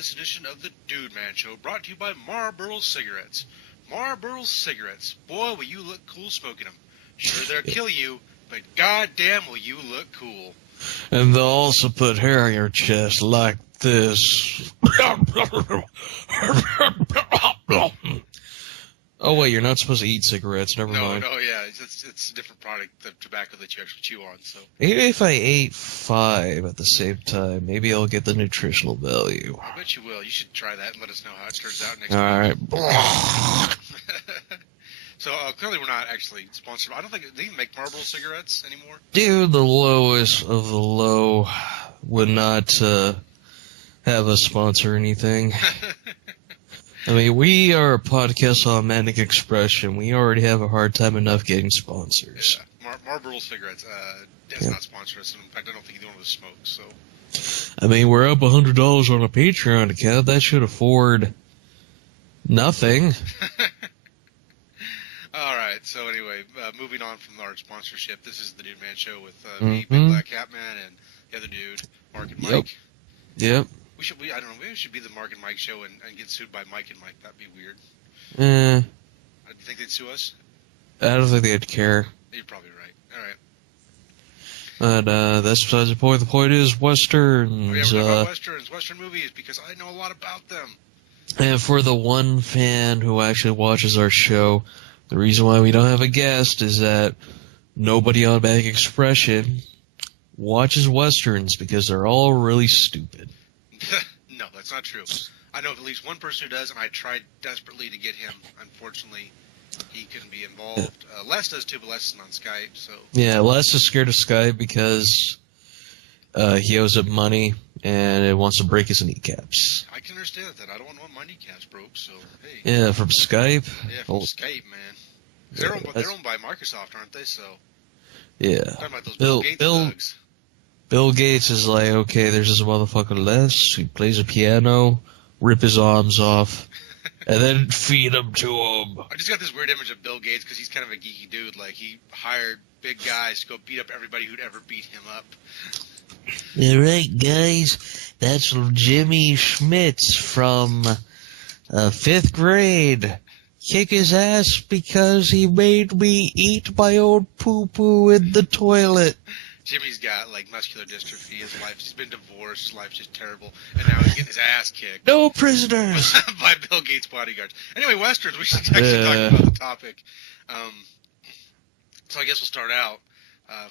this edition of the DudeMan Show, brought to you by Marlboro Cigarettes. Marlboro Cigarettes. Boy, will you look cool smoking them. Sure, they'll kill you, but goddamn will you look cool. And they'll also put hair on your chest like this. Oh, wait, you're not supposed to eat cigarettes. Never mind. No, yeah. It's a different product, the tobacco that you actually chew on. So Maybe if I ate 5 at the same time, maybe I'll get the nutritional value. I bet you will. You should try that and let us know how it turns out next week. All right. So clearly we're not actually sponsored. I don't think they even make Marlboro cigarettes anymore. Dude, the lowest of the low would not have us sponsor anything. I mean, we are a podcast on manic expression. We already have a hard time enough getting sponsors. Yeah, Marlboro cigarettes does not sponsor us. In fact, I don't think either one of us smokes. So, I mean, we're up $100 on a Patreon account. That should afford nothing. All right. So anyway, moving on from our sponsorship, this is the DudeMan Show with me, BigBlackHatMan, and the other dude, Mark and Mike. Yep. I don't know, maybe we should be the Mark and Mike show and get sued by Mike and Mike. That'd be weird. Do you think they'd sue us? I don't think they'd care. You're probably right. All right. But that's besides the point. The point is Westerns. Oh, yeah, we're talking about Westerns, Western movies, because I know a lot about them. And for the one fan who actually watches our show, the reason why we don't have a guest is that nobody on Manic Expression watches Westerns because they're all really stupid. No, that's not true. I know of at least one person who does, and I tried desperately to get him. Unfortunately, he couldn't be involved. Les does too, but Les isn't on Skype, so... Yeah, Les is scared of Skype because he owes it money and it wants to break his kneecaps. I can understand that. I don't want my kneecaps broke, so hey. Yeah, from Skype? Yeah, from Skype, man. They're owned by Microsoft, aren't they? So... Yeah. Talking about those Bill Gates thugs. Bill Gates is like, okay, there's this motherfucker Les, he plays a piano, rip his arms off, and then feed them to him. I just got this weird image of Bill Gates because he's kind of a geeky dude. Like, he hired big guys to go beat up everybody who'd ever beat him up. All right, guys, that's Jimmy Schmitz from 5th grade. Kick his ass because he made me eat my own poo-poo in the toilet. Jimmy's got, like, muscular dystrophy. He's been divorced. His life's just terrible. And now he's getting his ass kicked. No prisoners! By Bill Gates' bodyguards. Anyway, Westerns. We should actually talk about the topic. So I guess we'll start out.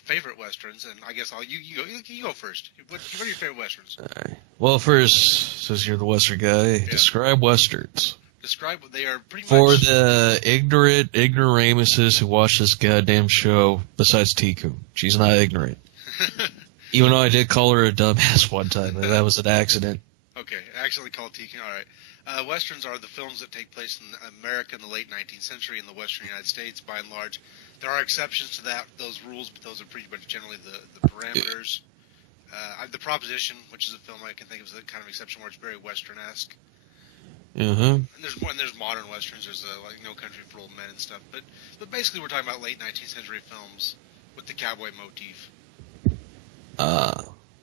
Favorite Westerns, and I guess you go first. What are your favorite Westerns? All right. Well, first, since you're the Western guy, describe Westerns. Describe what they are pretty much... For the ignoramuses who watch this goddamn show, besides Tiku. She's not ignorant. Even though I did call her a dumbass one time, and that was an accident. Okay, accidentally called Tiku. All right. Westerns are the films that take place in America in the late 19th century in the western United States, by and large. There are exceptions to those rules, but those are pretty much generally the parameters. The Proposition, which is a film I can think of as a kind of exception where it's very Western-esque. And there's modern Westerns. There's like No Country for Old Men and stuff. But basically we're talking about late 19th century films with the cowboy motif.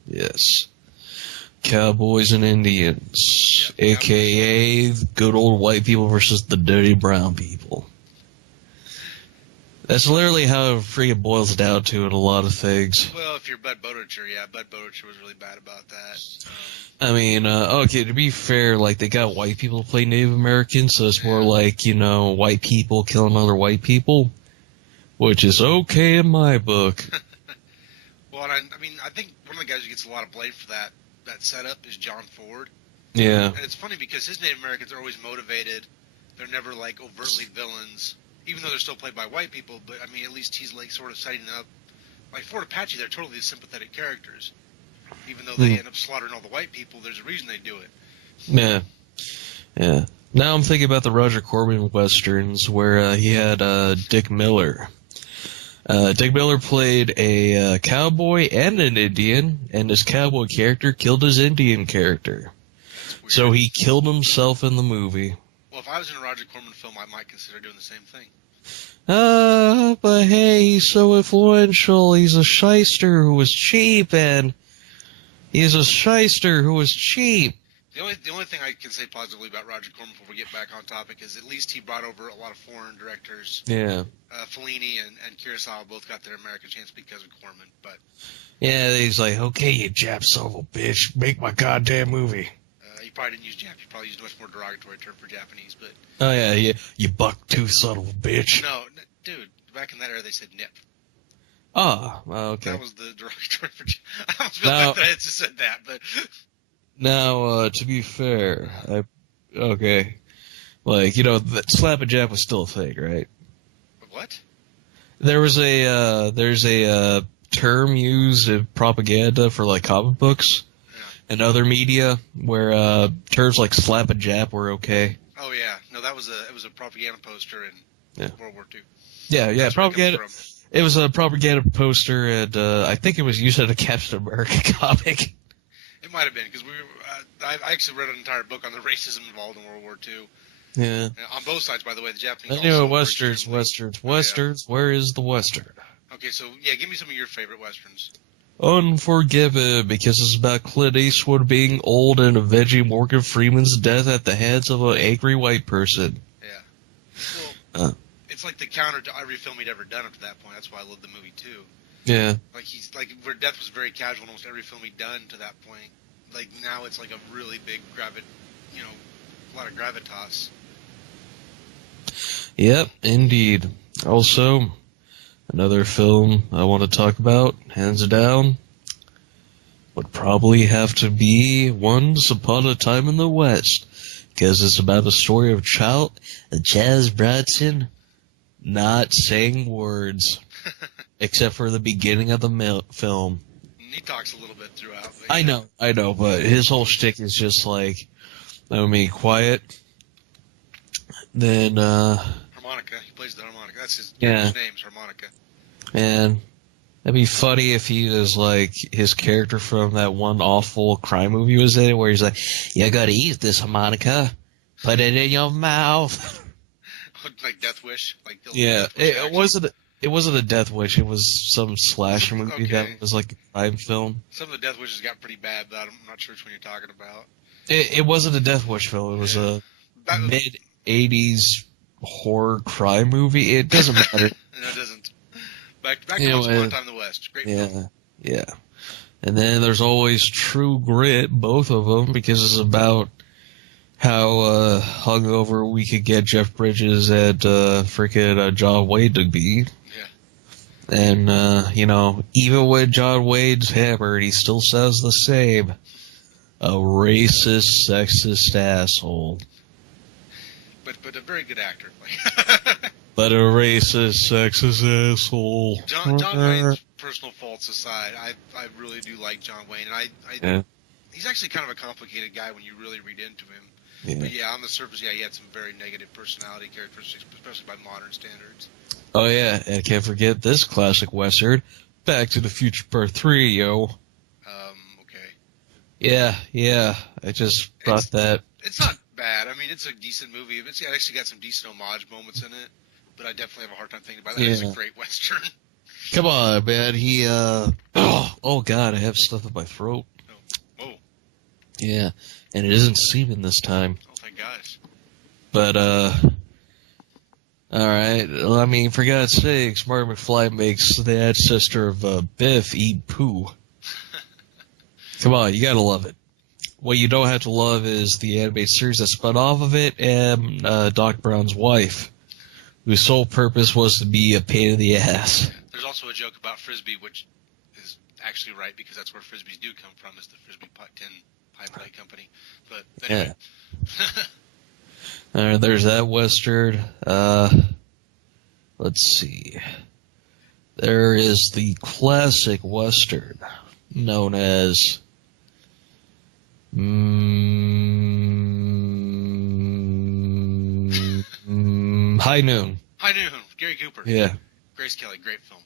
Yes. Cowboys and Indians, yep, a.k.a. good old white people versus the dirty brown people. That's literally how it freaking boils down to in a lot of things. Well, if you're Bud Bodercher, Bud Bodercher was really bad about that. I mean, okay, to be fair, like, they got white people to play Native Americans, so it's more like, white people killing other white people, which is okay in my book. Well, I think one of the guys who gets a lot of blame for that setup is John Ford. Yeah. And it's funny because his Native Americans are always motivated. They're never, like, overtly villains. Even though they're still played by white people, but, I mean, at least he's, like, sort of setting up... Like, Fort Apache, they're totally sympathetic characters. Even though they end up slaughtering all the white people, there's a reason they do it. Yeah. Now I'm thinking about the Roger Corman Westerns, where he had Dick Miller. Dick Miller played a cowboy and an Indian, and his cowboy character killed his Indian character. So he killed himself in the movie. Well, if I was in a Roger Corman film, I might consider doing the same thing. But hey, he's so influential. He's a shyster who was cheap, and he's a shyster who was cheap. The only thing I can say positively about Roger Corman before we get back on topic is at least he brought over a lot of foreign directors. Yeah. Fellini and Kurosawa both got their American chance because of Corman, but Yeah, he's like, okay, you Jap son of a bitch, make my goddamn movie. he probably didn't use Jap. He probably used a much more derogatory term for Japanese, but... Oh, yeah, you buck-tooth son of a bitch. No, dude, back in that era they said nip. Oh, okay. That was the derogatory for Japanese. I almost feel bad that I had just said that, but... Now, to be fair, okay, like, slap a Jap was still a thing, right? What? There's a term used in propaganda for, like, comic books and other media where, terms like slap a Jap were okay. Oh, yeah. No, it was a propaganda poster in World War II. Yeah, propaganda. It was a propaganda poster, and, I think it was used in a Captain America comic. It might have been, because I actually read an entire book on the racism involved in World War II. Yeah. On both sides, by the way, the Japanese. Westerns. Where is the Western? Okay, so yeah, give me some of your favorite Westerns. Unforgiven, because it's about Clint Eastwood being old and avenging Morgan Freeman's death at the hands of an angry white person. Yeah. Well, it's like the counter to every film he'd ever done up to that point. That's why I love the movie too. Yeah. Like where death was very casual in almost every film he'd done to that point. Like now it's like a really big a lot of gravitas. Yep, indeed. Also, another film I want to talk about, hands down, would probably have to be Once Upon a Time in the West, because it's about a story of Chaz Bradson not saying words, except for the beginning of the film. He talks a little bit throughout. I know, but his whole shtick is just like, quiet. Then, harmonica. He plays the harmonica. That's his name's harmonica. And that'd be funny if he was like his character from that one awful crime movie was in it, where he's like, "You gotta eat this harmonica, put it in your mouth." Like Death Wish. It wasn't a Death Wish. It was some slasher movie that was like a crime film. Some of the Death Wishes got pretty bad, but I'm not sure which one you're talking about. It wasn't a Death Wish film. It was a mid-'80s horror crime movie. It doesn't matter. No, it doesn't. Back to Once Upon a Time in the West. Great film. Yeah. And then there's always True Grit, both of them, because it's about how hungover we could get Jeff Bridges and freaking John Wayne to be. Yeah. And, even when John Wayne's hammered, he still sounds the same. A racist, sexist asshole. But a very good actor. But a racist, sexist asshole. John Wayne's personal faults aside, I really do like John Wayne, and he's actually kind of a complicated guy when you really read into him. Yeah. But yeah, on the surface, he had some very negative personality characteristics, especially by modern standards. Oh yeah, and can't forget this classic Western, Back to the Future Part 3, yo. Okay. Yeah, I just brought that. It's not bad. I mean, it's a decent movie. It's actually got some decent homage moments in it, but I definitely have a hard time thinking about that. It's a great Western. Come on, man. Oh God, I have stuff in my throat. Oh. Yeah, and it isn't semen this time. Oh, thank gosh. But, alright. Well, I mean, for God's sakes, Marty McFly makes the ancestor of Biff eat poo. Come on, you gotta love it. What you don't have to love is the animated series that spun off of it and Doc Brown's wife, whose sole purpose was to be a pain in the ass. There's also a joke about Frisbee, which is actually right because that's where Frisbees do come from, is the Frisbee Tin Pie Play Company. But anyway. Yeah. There's that Western. Let's see. There is the classic Western known as High Noon. High Noon. Gary Cooper. Yeah. Grace Kelly. Great film.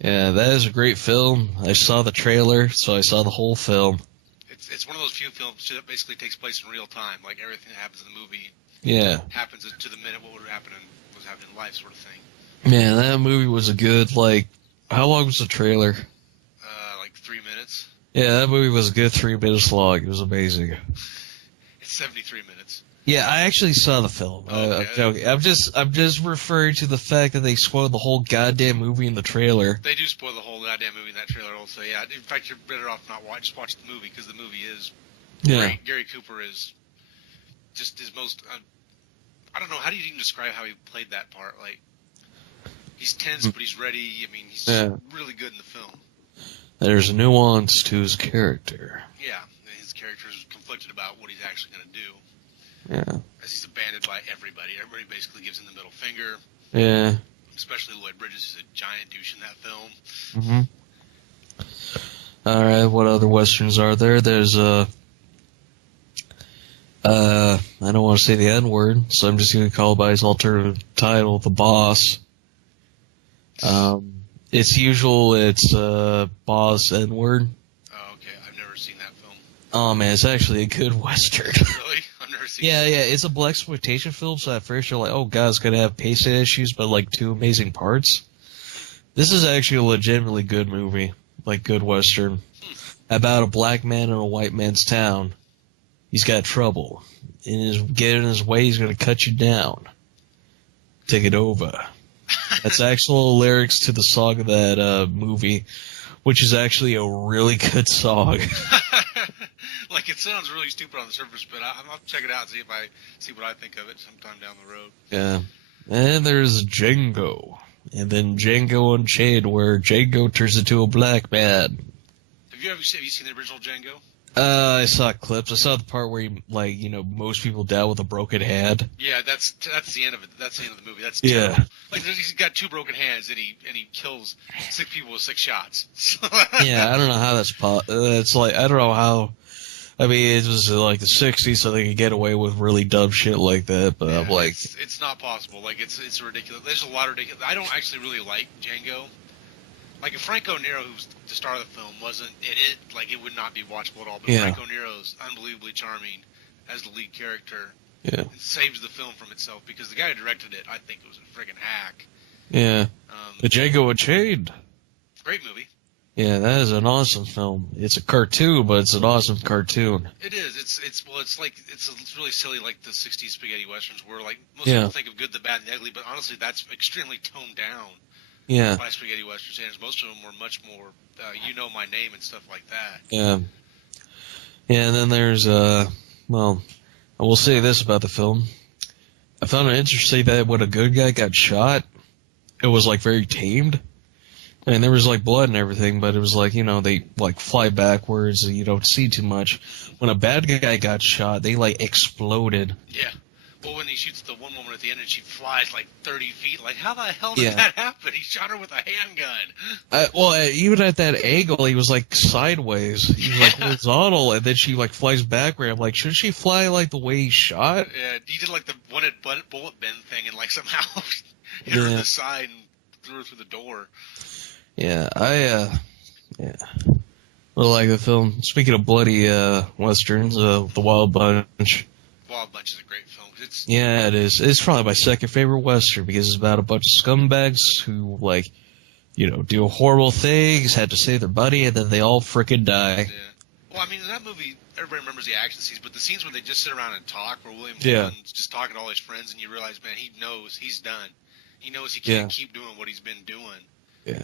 Yeah, that is a great film. I saw the trailer, so I saw the whole film. It's one of those few films that basically takes place in real time. Like everything that happens in the movie happens to the minute what would happen in was happening in life sort of thing. Man, that movie was a good, how long was the trailer? Like 3 minutes. Yeah, that movie was a good 3 minutes long. It was amazing. It's 73 minutes. Yeah, I actually saw the film. Okay. I'm joking. I'm just referring to the fact that they spoiled the whole goddamn movie in the trailer. They do spoil the whole goddamn movie in that trailer also, yeah. In fact, you're better off not just watch the movie, because the movie is great. Gary Cooper is just his most... I don't know, how do you even describe how he played that part? Like, he's tense, but he's ready. I mean, he's really good in the film. There's nuance to his character. Yeah, his character is conflicted about what he's actually going to do. Yeah. As he's abandoned by everybody. Everybody basically gives him the middle finger. Yeah. Especially Lloyd Bridges, who's a giant douche in that film. Mm-hmm. Alright, what other westerns are there? There's, I don't want to say the N-word, so I'm just going to call it by his alternative title, The Boss. It's Boss N-word. Oh, okay. I've never seen that film. Oh, man, it's actually a good western. Really? I've never seen it. Yeah, it's a blaxploitation film, so at first you're like, oh god, it's gonna have pacing issues, but like two amazing parts. This is actually a legitimately good movie, like good western, about a black man in a white man's town. He's got trouble. Get in his way, he's gonna cut you down. Take it over. That's actual lyrics to the song of that movie, which is actually a really good song. Like, it sounds really stupid on the surface, but I'll check it out and see what I think of it sometime down the road. Yeah. And there's Django. And then Django Unchained, where Django turns into a black man. Have you seen the original Django? I saw clips. I saw the part where most people die with a broken hand. Yeah, that's the end of it. That's the end of the movie. That's terrible. Yeah. Like, he's got two broken hands, and he kills 6 people with 6 shots. Yeah, I don't know how it's like, I don't know how. I mean, it was like the 60s, so they could get away with really dumb shit like that, but yeah, I'm like... It's not possible. Like, it's ridiculous. There's a lot of ridiculous... I don't actually really like Django. Like, if Franco Nero, who's the star of the film, wasn't in it, like, it would not be watchable at all. But Franco Nero's unbelievably charming as the lead character. Yeah. It saves the film from itself, because the guy who directed it, I think, was a friggin' hack. Yeah. The Django Unchained. Great movie. Yeah, that is an awesome film. It's a cartoon, but it's an awesome cartoon. It is. It's really silly, like the 60s spaghetti westerns, where like most people think of Good, the Bad, and the Ugly, but honestly, that's extremely toned down. Yeah. By spaghetti western standards, most of them were much more, You Know My Name and stuff like that. Yeah. Yeah, and then there's well, I will say this about the film. I found it interesting that when a good guy got shot, it was like very tamed. And there was, like, blood and everything, but it was like, they, like, fly backwards and you don't see too much. When a bad guy got shot, they, like, exploded. Yeah. Well, when he shoots the one woman at the end and she flies, like, 30 feet, like, how the hell did that happen? He shot her with a handgun. Even at that angle, he was, like, sideways. He was, like, horizontal, and then she, like, flies backward. I'm like, shouldn't she fly, like, the way he shot? Yeah, he did, like, the bullet bend thing and, like, somehow hit her in the side and threw her through the door. Yeah, well, like the film. Speaking of bloody westerns, The Wild Bunch. Wild Bunch is a great film. Yeah, it is. It's probably my second favorite western because it's about a bunch of scumbags who, like, do horrible things, had to save their buddy, and then they all frickin' die. Yeah. Well, I mean, in that movie, everybody remembers the action scenes, but the scenes where they just sit around and talk, where William Holden's just talking to all his friends, and you realize, man, he knows he's done. He knows he can't keep doing what he's been doing. Yeah.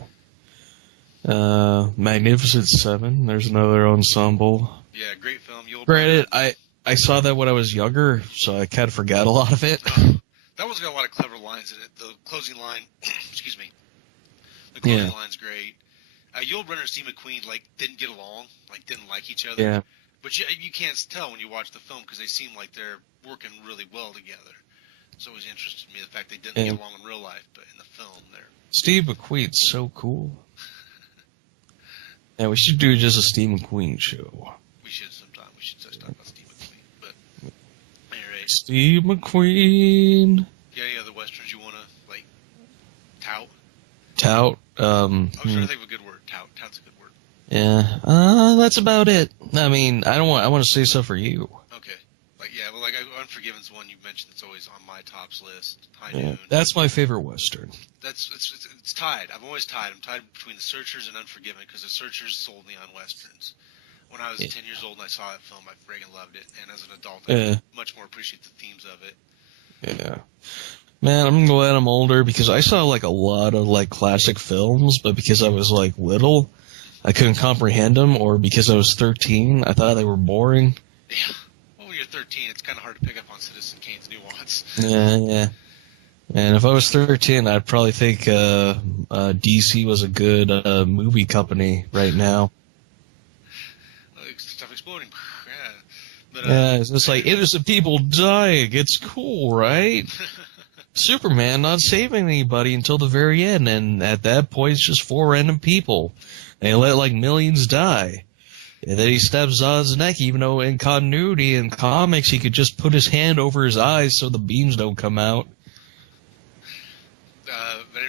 Magnificent Seven. There's another ensemble. Yeah, great film. Granted, I saw that when I was younger, so I kind of forgot a lot of it. That one's got a lot of clever lines in it. The closing line, excuse me. The closing line's great. Yul Brynner and Steve McQueen didn't get along, didn't like each other. Yeah. But you can't tell when you watch the film because they seem like they're working really well together. It's always interested me the fact they didn't get along in real life, but in the film they're. Steve McQueen's so cool. Yeah, we should do just a Steve McQueen show. We should sometime. We should talk about Steve McQueen. But anyway. Steve McQueen. Yeah, any other westerns you want to tout? Tout. I was trying to think of a good word. Tout. Tout's a good word. Yeah. That's about it. I mean, I want to say stuff for you. Okay. Unforgiven's one you mentioned. It's always on my tops list. High Noon. That's my favorite western. It's tied. I've always tied. I'm tied between The Searchers and Unforgiven because The Searchers sold me on westerns. when I was 10 years old and I saw that film, I friggin' loved it. And as an adult, I much more appreciate the themes of it. Yeah. Man, I'm glad I'm older because I saw like a lot of like classic films, but because I was like little, I couldn't comprehend them, or because I was 13, I thought they were boring. Yeah. Well, when you're 13, it's kind of hard to pick up on Citizen Kane's nuance. Yeah. And if I was 13, I'd probably think DC was a good movie company right now. Stuff exploding. Yeah. But, yeah, it's just like innocent people dying. It's cool, right? Superman not saving anybody until the very end, and at that point, it's just 4 random people. They let like millions die. And then he stabs Zod's neck, even though in continuity in comics, he could just put his hand over his eyes so the beams don't come out.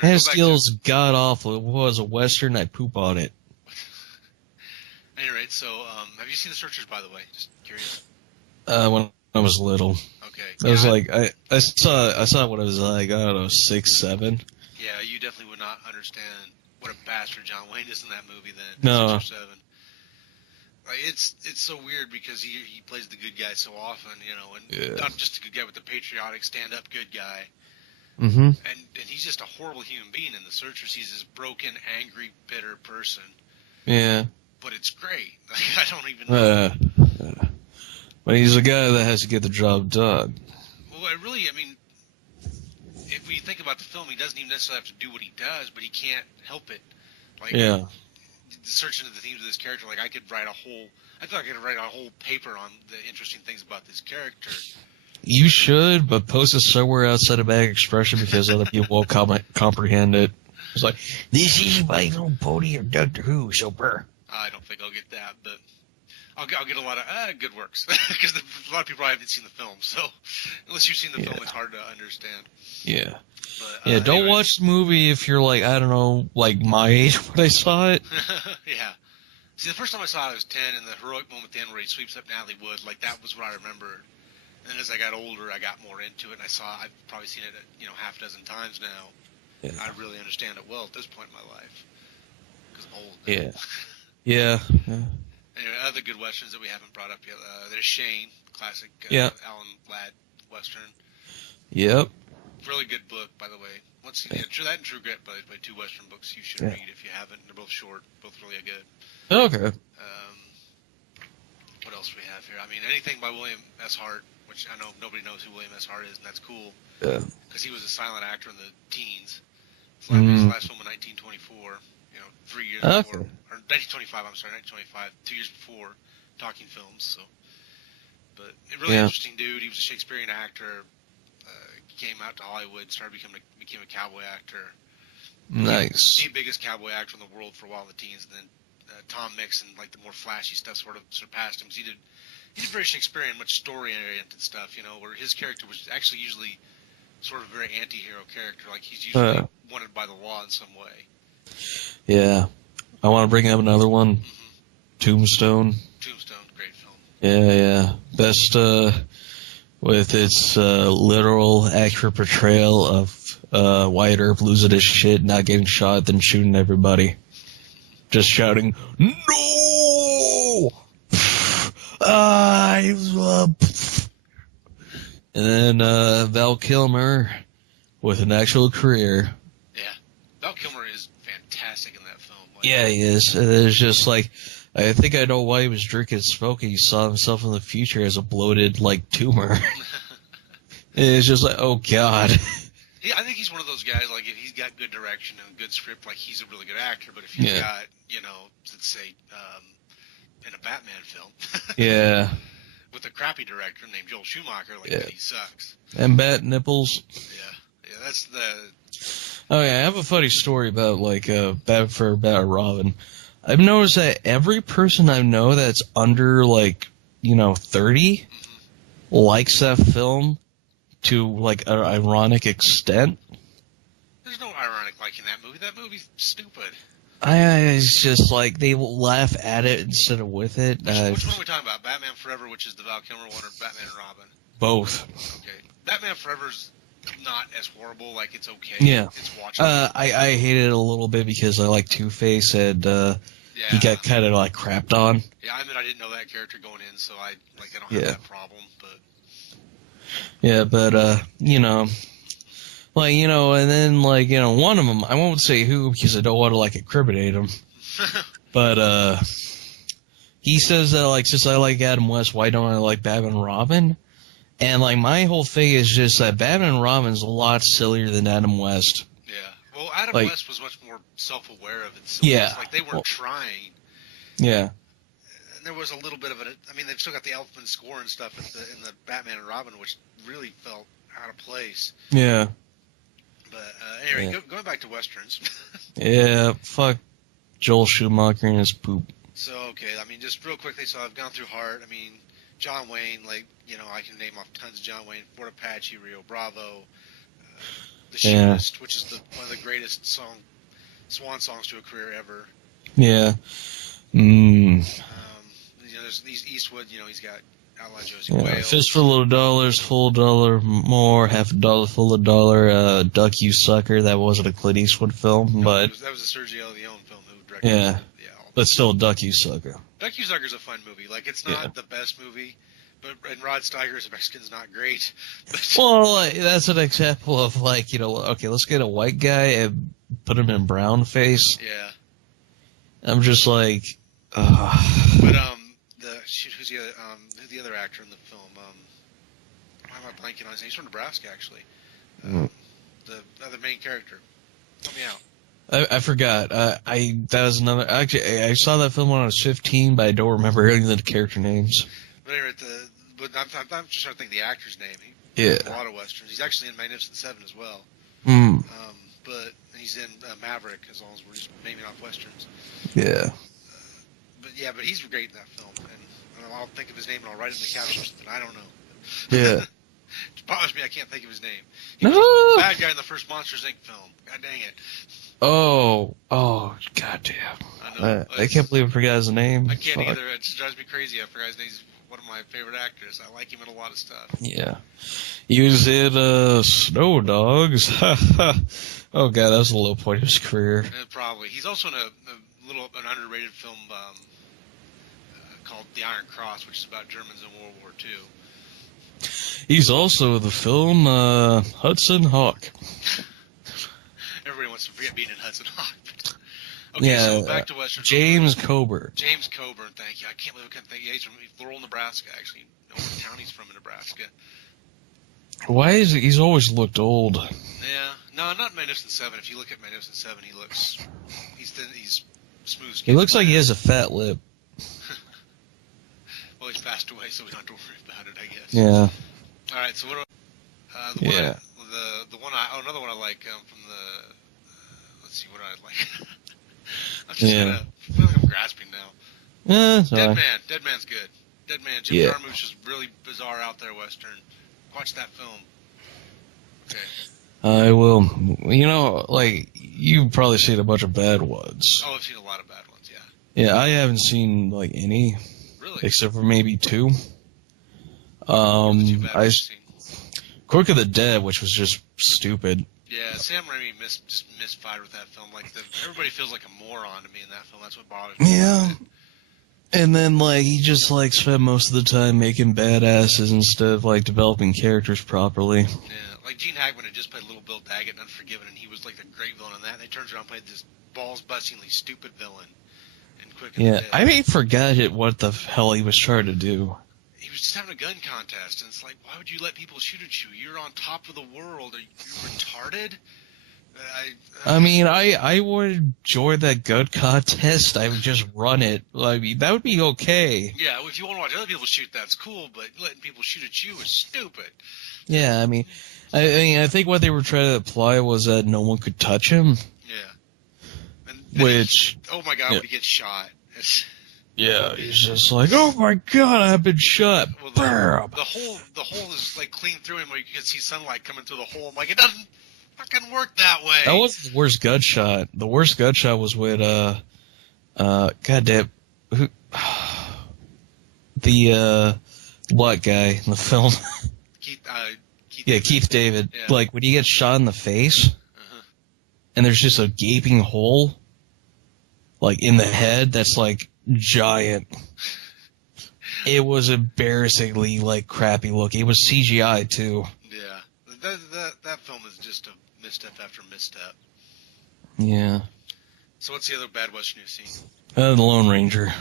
Man of Steel's god awful. It was a Western, I'd poop on it. At any rate, so, have you seen The Searchers, by the way? Just curious. When I was little. Okay. I was like, I saw what I was like, I don't know, 6, 7. Yeah, you definitely would not understand what a bastard John Wayne is in that movie then. No. 6 or 7. Like, it's so weird because he plays the good guy so often, you know, and not just a good guy, but the patriotic stand-up good guy. Mm-hmm. And he's just a horrible human being in The Searchers. He's this broken, angry, bitter person. Yeah. But it's great. Like, I don't even know. But he's a guy that has to get the job done. Well, I mean, if we think about the film, he doesn't even necessarily have to do what he does, but he can't help it. Like, searching into the themes of this character, like I feel like I could write a whole paper on the interesting things about this character. You should, but post it somewhere outside of Bad Expression because other people won't comprehend it. It's like, this is My Little Pony or Doctor Who, so brr. I don't think I'll get that, but I'll get a lot of good works because a lot of people haven't seen the film. So unless you've seen the film, it's hard to understand. Yeah. But, don't watch the movie if you're like, I don't know, like my age when I saw it. Yeah. See, the first time I saw it, I was 10, and the heroic moment at the end where he sweeps up Natalie Wood, like that was what I remembered. And then as I got older, I got more into it, and I've probably seen it, half a dozen times now. Yeah. I really understand it well at this point in my life because I'm old now. Yeah. Anyway, other good westerns that we haven't brought up yet. There's Shane, classic Alan Ladd western. Yep. Really good book, by the way. That and True Grit, by the way, 2 western books you should read if you haven't. They're both short, both really good. Okay. What else do we have here? I mean, anything by William S. Hart, which I know nobody knows who William S. Hart is, and that's cool. Yeah. Because he was a silent actor in the teens. His last film in 1924. 3 years before, or 1925, 1925, 2 years before talking films, so. But a really interesting dude. He was a Shakespearean actor, came out to Hollywood, became a cowboy actor. Nice. The biggest cowboy actor in the world for a while in the teens, and then Tom Mix and like the more flashy stuff sort of surpassed him. He did very Shakespearean, much story-oriented stuff, where his character was actually usually sort of a very anti-hero character, like he's usually wanted by the law in some way. Yeah. I want to bring up another one. Mm-hmm. Tombstone, great film. Yeah. Best, with its literal, accurate portrayal of Wyatt Earp losing his shit, not getting shot, then shooting everybody. Just shouting, "No! And then Val Kilmer with an actual career. Yeah. Val Kilmer is fantastic in that film. Yeah, he is. It's just like, I think I know why he was drinking and smoking. He saw himself in the future as a bloated, tumor. It's just like, oh, God. Yeah, I think he's one of those guys, like, if he's got good direction and a good script, like, he's a really good actor. But if he's got, let's say, in a Batman film. Yeah. With a crappy director named Joel Schumacher, he sucks. And bat nipples. Yeah, that's the... Oh, yeah, I have a funny story about, Batman Robin. I've noticed that every person I know that's under, 30 likes that film to, an ironic extent. There's no ironic liking that movie. That movie's stupid. It's just, they laugh at it instead of with it. Which one are we talking about? Batman Forever, which is the Val Kilmer one, or Batman and Robin? Both. Okay. Batman Forever's not as horrible. It's okay. Yeah. It's watchable. I hate it a little bit because I like Two-Face and, he got kind of like crapped on. Yeah, I mean, I didn't know that character going in, so I don't have that problem. But yeah, but you know, like and then like one of them, I won't say who because I don't want to like incriminate him, but he says that like since I like Adam West, why don't I like Batman and Robin? And, like, my whole thing is just that Batman and Robin's a lot sillier than Adam West. Yeah. Well, Adam West was much more self-aware of it. Yeah. Like, they weren't trying. Yeah. And there was a little bit of it. I mean, they've still got the Elfman score and stuff in the Batman and Robin, which really felt out of place. Yeah. But, anyway, going back to Westerns. Yeah, fuck Joel Schumacher and his poop. So, okay, I mean, just real quickly, so I've gone through Heart. I mean, John Wayne, like, I can name off tons of John Wayne, Fort Apache, Rio Bravo, The Shootist, which is one of the greatest swan songs to a career ever. Yeah. There's these Eastwood, he's got Outlaw Josie Wales. Fistful of dollars, full dollar more, half a dollar, full of dollar, Duck You Sucker. That wasn't a Clint Eastwood film, but... That was a Sergio Leone film who directed it. Yeah. But still, Duck You Sucker. Duck You Sucker's a fun movie. Like, it's not the best movie, and Rod Steiger's Mexican's not great. Well, that's an example of, like, okay, let's get a white guy and put him in brown face. Yeah. I'm just like, But, who's the other actor in the film? Why am I blanking on his name? He's from Nebraska, actually. The other main character. Help me out. I forgot. That was another. Actually, I saw that film when I was 15, but I don't remember any of the character names. But anyway, I'm just trying to think of the actor's name. He a lot of westerns. He's actually in Magnificent Seven as well. But he's in Maverick, as long as we're just naming off westerns. Yeah. But he's great in that film, and I'll think of his name and I'll write it in the captions, and I don't know. Yeah. It bothers me I can't think of his name. He was the bad guy in the first Monsters, Inc. film. God dang it. Oh, goddamn. I know. I can't believe I forgot his name. I can't either. It just drives me crazy. I forgot his name. He's one of my favorite actors. I like him in a lot of stuff. Yeah. He was in Snow Dogs. Oh, God, that was a low point of his career. Probably. He's also in an underrated film called The Iron Cross, which is about Germans in World War II. He's also in the film Hudson Hawk. Everybody wants to forget being in Hudson Hawk. Okay, so back to Western. James Coburn. James Coburn, thank you. I can't believe I couldn't think. Yeah, he's from Laurel, Nebraska, actually. I know what town he's from in Nebraska. Why is he's always looked old? Yeah. No, not Magnificent Seven. If you look at Magnificent Seven, he's thin, he's smooth skin. He looks like he has a fat lip. Well, he's passed away, so we don't have to worry about it, I guess. Yeah. All right, so what do another one I like from the, let's see, what do I like? I'm just I feel like I'm grasping now. Deadman's good. Deadman, Jim Jarmusch is really bizarre out there Western. Watch that film. Okay. I will. You've probably seen a bunch of bad ones. Oh, I've seen a lot of bad ones, yeah. Yeah, I haven't seen, any. Really? Except for maybe two. Quick of the Dead, which was just stupid. Yeah, Sam Raimi misfired with that film. Everybody feels like a moron to me in that film. That's what bothers me. Yeah. And then, he just, spent most of the time making badasses instead of, developing characters properly. Yeah, Gene Hackman had just played Little Bill Daggett in Unforgiven, and he was, the great villain in that. And they turned around and played this balls-bustingly stupid villain in Quick of the Dead. I forgot what the hell he was trying to do. He was just having a gun contest, and it's like, why would you let people shoot at you? You're on top of the world. Are you retarded? I would join that gun contest. I would just run it. That would be okay. Yeah, if you want to watch other people shoot, that's cool, but letting people shoot at you is stupid. Yeah, I think what they were trying to apply was that no one could touch him. Yeah. Oh my God, when he gets shot. Yeah, he's just like, oh my God, I've been shot. Well, the hole is clean through him where you can see sunlight coming through the hole. I'm like, it doesn't fucking work that way. That wasn't the worst gunshot. The worst gunshot was with goddamn, the black guy in the film. Keith David. Yeah. When he gets shot in the face, and there's just a gaping hole. like in the head that's like giant. It was embarrassingly like crappy looking. It was CGI too. Yeah, that film is just a misstep after misstep. Yeah. So what's the other bad Western you've seen? The Lone Ranger.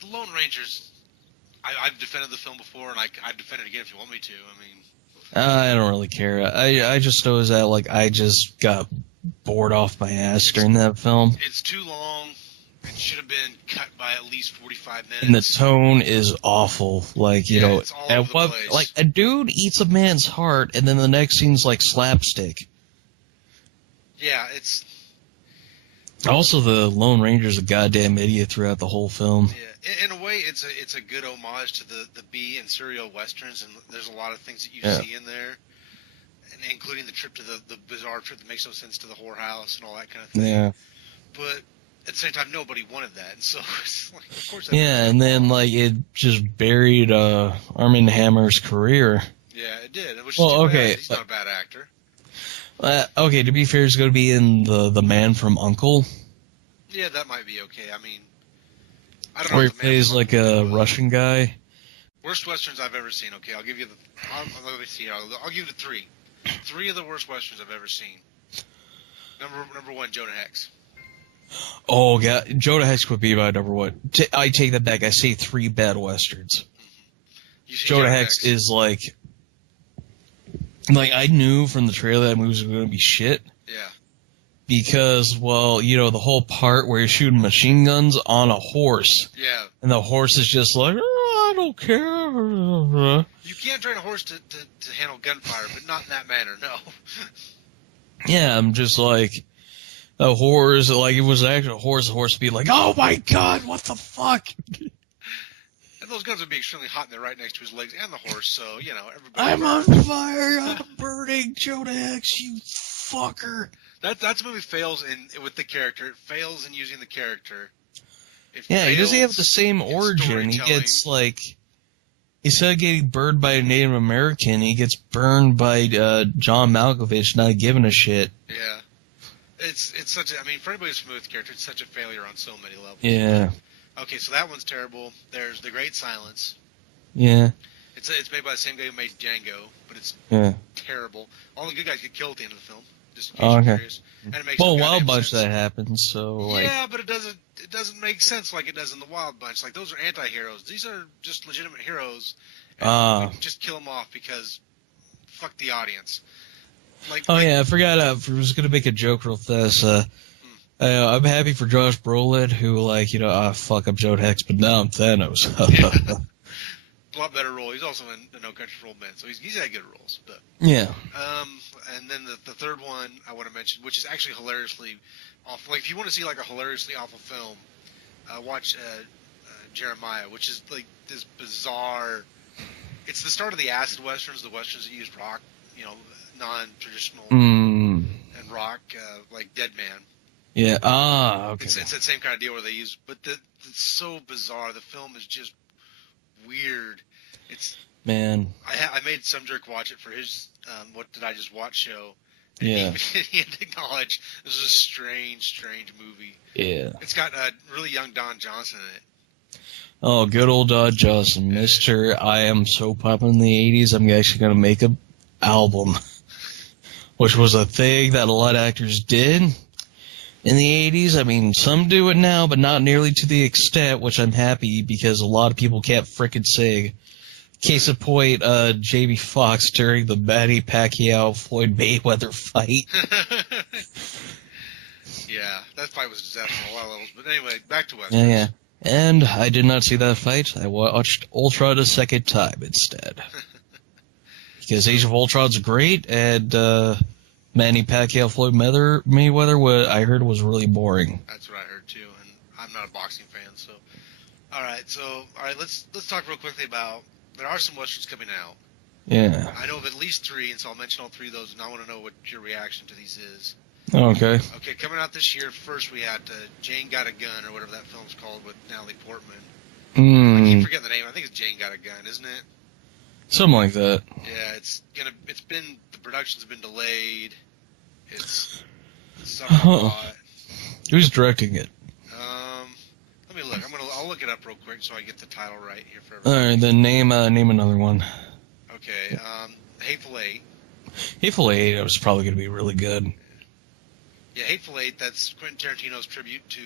The Lone Ranger's. I've defended the film before, and I'd defend it again if you want me to. I mean, I don't really care. I just know that like I just got bored off my ass during that film. it's too long. It should have been cut by at least 45 minutes. And the tone is awful. Like, you know, it's all over the place. Like a dude eats a man's heart, and then the next scene's like slapstick. Yeah, it's. Also, the Lone Ranger's a goddamn idiot throughout the whole film. Yeah, in a way, it's a good homage to the B and serial westerns, and there's a lot of things that you see in there, and including the trip to the bizarre trip that makes no sense to the whorehouse and all that kind of thing. Yeah. But at the same time, nobody wanted that, and so it's like, of course. Yeah, and then like it just buried Armand Hammer's career. Yeah, it did. Which is too bad. He's not a bad actor. Okay, to be fair, he's going to be in the Man from U.N.C.L.E. Yeah, that might be okay. I mean, I don't know. Where he plays like a Russian guy. Worst westerns I've ever seen. Okay, I'll give you let me see. I'll give you the three. Three of the worst westerns I've ever seen. Number one, Jonah Hex. Oh, God. Jonah Hex would be my number one. I take that back. I say three bad westerns. Mm-hmm. Jonah Hex is like I knew from the trailer that movie was going to be shit. Yeah. Because, well, you know, the whole part where you're shooting machine guns on a horse. Yeah. And the horse is just like, oh, I don't care. You can't train a horse to handle gunfire, but not in that manner, no. Yeah, I'm just like, a horse, like, it was actually a horse, the horse would be like, oh my God, what the fuck? And those guns would be extremely hot, and they're right next to his legs and the horse, so, you know, everybody... I'm on fire, I'm burning, Jonah Hex, you fucker. That movie fails with the character. It fails in using the character. He doesn't have the same origin. He gets, like... Instead of getting burned by a Native American, he gets burned by John Malkovich not giving a shit. Yeah. It's such a... I mean, for anybody who's familiar with the character, it's such a failure on so many levels. Yeah. Okay, so that one's terrible. There's The Great Silence. Yeah. It's made by the same guy who made Django, but it's terrible. All the good guys get killed at the end of the film. Just in case you're curious. And it makes well, Wild Bunch that happens, so like. Yeah, but it doesn't make sense like it does in the Wild Bunch. Like those are anti-heroes. These are just legitimate heroes. And just kill them off because fuck the audience. I forgot. I was gonna make a joke real fast. I'm happy for Josh Brolin, who fuck, I'm Jonah Hex, but now I'm Thanos. A lot better role. He's also in No Country for Old Men, so he's had good roles. But yeah. And then the third one I want to mention, which is actually hilariously awful. Like if you want to see like a hilariously awful film, watch Jeremiah, which is like this bizarre. It's the start of the acid westerns, the westerns that use rock, non-traditional and rock, like DudeMan. Yeah. Okay. It's that same kind of deal where they use, but it's so bizarre. The film is just weird. Man. I made some jerk watch it for his What Did I Just Watch show. And yeah. He had to acknowledge this is a strange movie. Yeah. It's got really young Don Johnson in it. Oh, good old Don Johnson, Mr. I am so poppin' in the 80s, I'm actually going to make an album. Which was a thing that a lot of actors did in the 80s. I mean, some do it now, but not nearly to the extent, which I'm happy because a lot of people can't frickin' sing. Case in point, Jamie Foxx during the Manny Pacquiao-Floyd Mayweather fight. Yeah, that fight was disastrous on a lot of levels. But anyway, back to Westerns. Yeah. And I did not see that fight. I watched Ultron a second time instead. Because Age of Ultron's great, and Manny Pacquiao-Floyd Mayweather, I heard, was really boring. That's what I heard too, and I'm not a boxing fan, so. All right, let's talk real quickly about. There are some westerns coming out. Yeah. I know of at least three, and so I'll mention all three of those, and I want to know what your reaction to these is. Okay. Okay, coming out this year, first we had Jane Got a Gun, or whatever that film's called, with Natalie Portman. I keep forgetting the name. I think it's Jane Got a Gun, isn't it? Something like that. Yeah, the production's been delayed. It's suffered a lot. Who's directing it? it up real quick so I get the title right here for All everybody. right, then name another one. Okay, Hateful Eight. Hateful Eight was probably going to be really good. Yeah, Hateful Eight, that's Quentin Tarantino's tribute to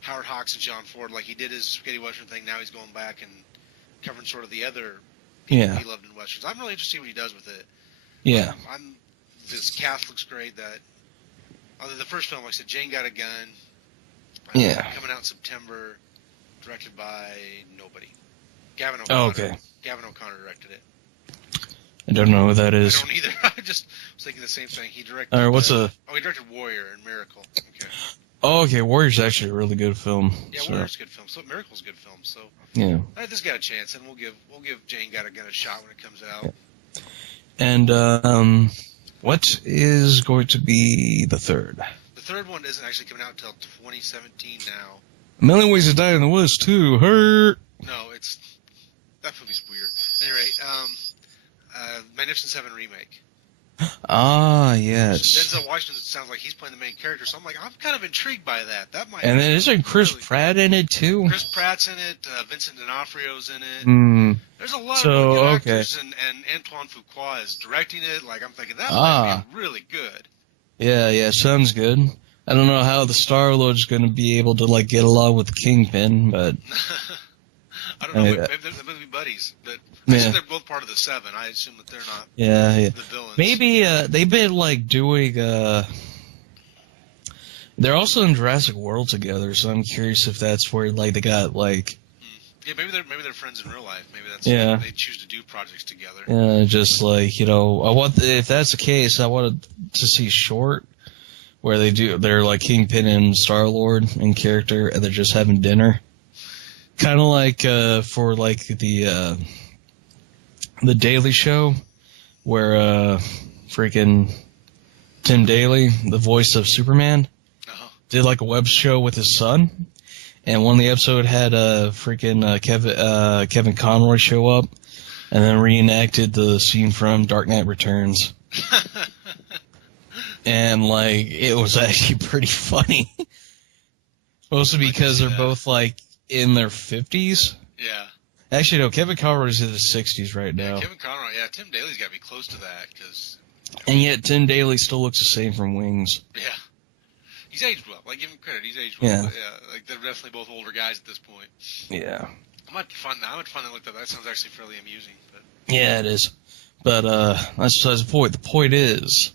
Howard Hawks and John Ford. Like, he did his spaghetti western thing, now he's going back and covering sort of the other people he loved in westerns. I'm really interested in what he does with it. Yeah. This cast looks great. The first film, like I said, Jane Got a Gun. Coming out in September, directed by nobody. Gavin O'Connor. Oh, okay. Gavin O'Connor directed it. I don't know who that is. I don't either. I just was thinking the same thing. He directed. All right, he directed Warrior and Miracle. Okay. Oh, okay. Warrior's actually a really good film. Yeah, Warrior's a good film. So Miracle's a good film. So yeah. All right, this got a chance, and we'll give Jane Got a Gun a shot when it comes out. Yeah. And what is going to be the third? The third one isn't actually coming out until 2017 now. A Million Ways to Die in the West too. Hurt. No, that movie's weird. Anyway, Magnificent Seven remake. Ah, yes. Denzel Washington sounds like he's playing the main character, so I'm like, I'm kind of intrigued by that. That might. And then isn't Chris Pratt in it too? Chris Pratt's in it. Vincent D'Onofrio's in it. There's a lot of really good actors, and Antoine Fuqua is directing it. Like, I'm thinking that might be really good. Yeah, sounds good. I don't know how the Star-Lord's going to be able to like get along with the Kingpin, but I don't know. Maybe they're going to be buddies, but I assume they're both part of the Seven. I assume that they're not. The villains. Maybe they've been like doing. They're also in Jurassic World together, so I'm curious if that's where like they got like. Yeah, maybe they're friends in real life. Maybe that's they choose to do projects together. Yeah, just like if that's the case, I wanted to see Short, where they're like Kingpin and Star-Lord in character, and they're just having dinner. Kind of like for like the Daily Show, where freaking Tim Daly, the voice of Superman, did like a web show with his son, and one of the episodes had freaking Kevin Conroy show up, and then reenacted the scene from Dark Knight Returns. And like it was actually pretty funny, mostly because they're both like in their 50s. Yeah. Actually, no, Kevin Conroy's in his 60s right now. Yeah, Kevin Conroy, Tim Daly's got to be close to that, because... And yet, Tim Daly still looks the same from Wings. Yeah. He's aged well. Like, give him credit, he's aged well. Yeah. But, like, they're definitely both older guys at this point. Yeah. I might find that look at that. That sounds actually fairly amusing. But. Yeah, it is. But, that's besides the point. The point is...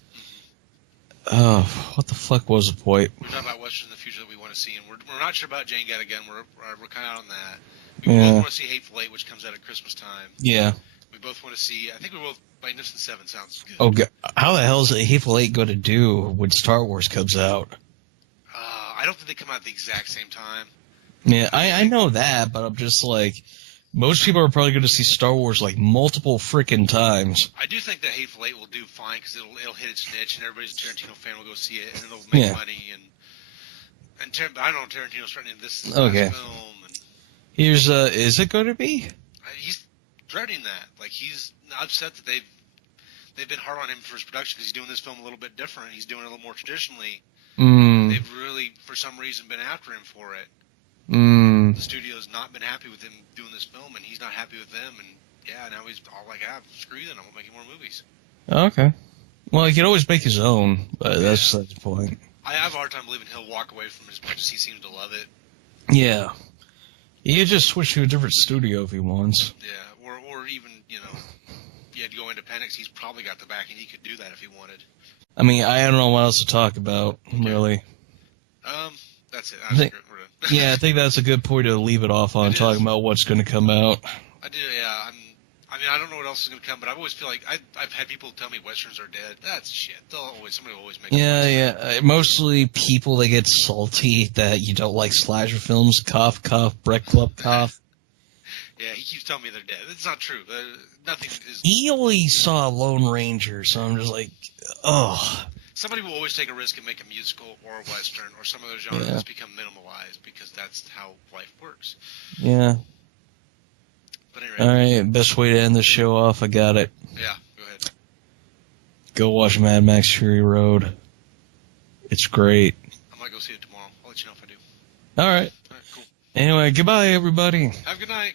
Oh, what the fuck was the point? We're talking about westerns in the future that we want to see, and we're not sure about Jane Got a Gun. We're kind of out on that. We both want to see Hateful Eight, which comes out at Christmas time. Yeah. We both want to see. I think we both. Magnificent Seven sounds good. Oh, God. How the hell is Hateful Eight going to do when Star Wars comes out? I don't think they come out at the exact same time. Yeah, I know that, but I'm just like, most people are probably going to see Star Wars like multiple freaking times. I do think that Hateful Eight will do fine because it'll hit its niche, and everybody's a Tarantino fan will go see it, and it'll make money. And I don't know, Tarantino's threatening this film. And Here's is it going to be? He's threatening that. Like, he's upset that they've been hard on him for his production because he's doing this film a little bit different. He's doing it a little more traditionally. They've really, for some reason, been after him for it. The studio's not been happy with him doing this film, and he's not happy with them. And now he's all like, screw you, then I won't make any more movies. Okay. Well, he can always make his own, but that's the point. I have a hard time believing he'll walk away from it as much as he seems to love it. Yeah. He could just switch to a different studio if he wants. Yeah, or even, to go independent, 'cause he's probably got the backing. He could do that if he wanted. I mean, I don't know what else to talk about, really. That's it. I think that's a good point to leave it off on, talking about what's going to come out. I do, yeah. I don't know what else is going to come, but I always feel like I've had people tell me westerns are dead. That's shit. Somebody will always make mostly people that get salty that you don't like slasher films. Cough, cough, Breck Club, cough. Yeah, he keeps telling me they're dead. It's not true. Nothing is... He only saw Lone Ranger, so I'm just like, oh. Somebody will always take a risk and make a musical or a western or some other genre that's become minimalized because that's how life works. Yeah. But anyway. All right, best way to end the show off. I got it. Yeah, go ahead. Go watch Mad Max Fury Road. It's great. I might go see it tomorrow. I'll let you know if I do. All right. All right, cool. Anyway, goodbye, everybody. Have a good night.